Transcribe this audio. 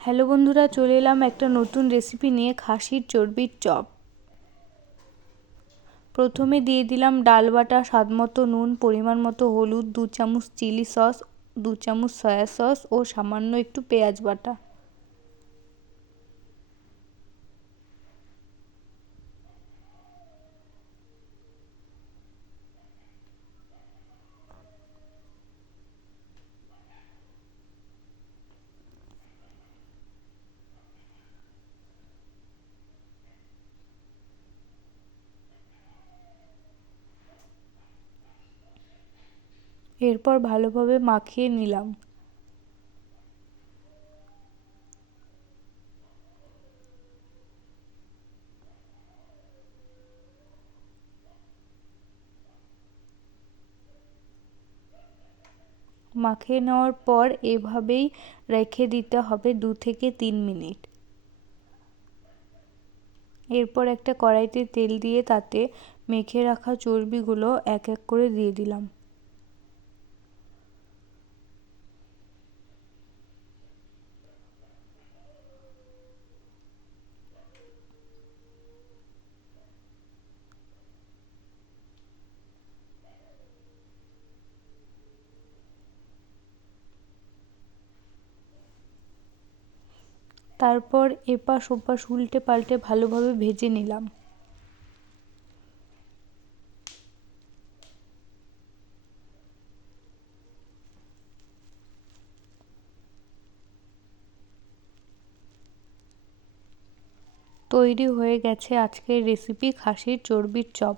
Hello বন্ধুরা, চলে এলাম একটা নতুন রেসিপি নিয়ে, খাসির চর্বির চপ। প্রথমে দিয়ে দিলাম ডাল বাটা, স্বাদমতো নুন, পরিমাণ মতো হলুদ, 2 চামচ চিলি সস, 2 চামচ সয়া সস ও সামান্য একটু পেঁয়াজ বাটা। এরপর ভালোভাবে মাখিয়ে নিলাম। মাখিয়ে নেওয়ার পর এভাবেই রেখে দিতে হবে 2 থেকে 3 মিনিট। এরপর একটা কড়াইতে তেল দিয়ে তাতে মেখে রাখা চর্বিগুলো এক এক করে দিয়ে দিলাম। তারপর এপাশ ওপাশ উল্টে পাল্টে ভালোভাবে ভেজে নিলাম। তৈরি হয়ে গেছে আজকের রেসিপি, খাসির চর্বির চপ।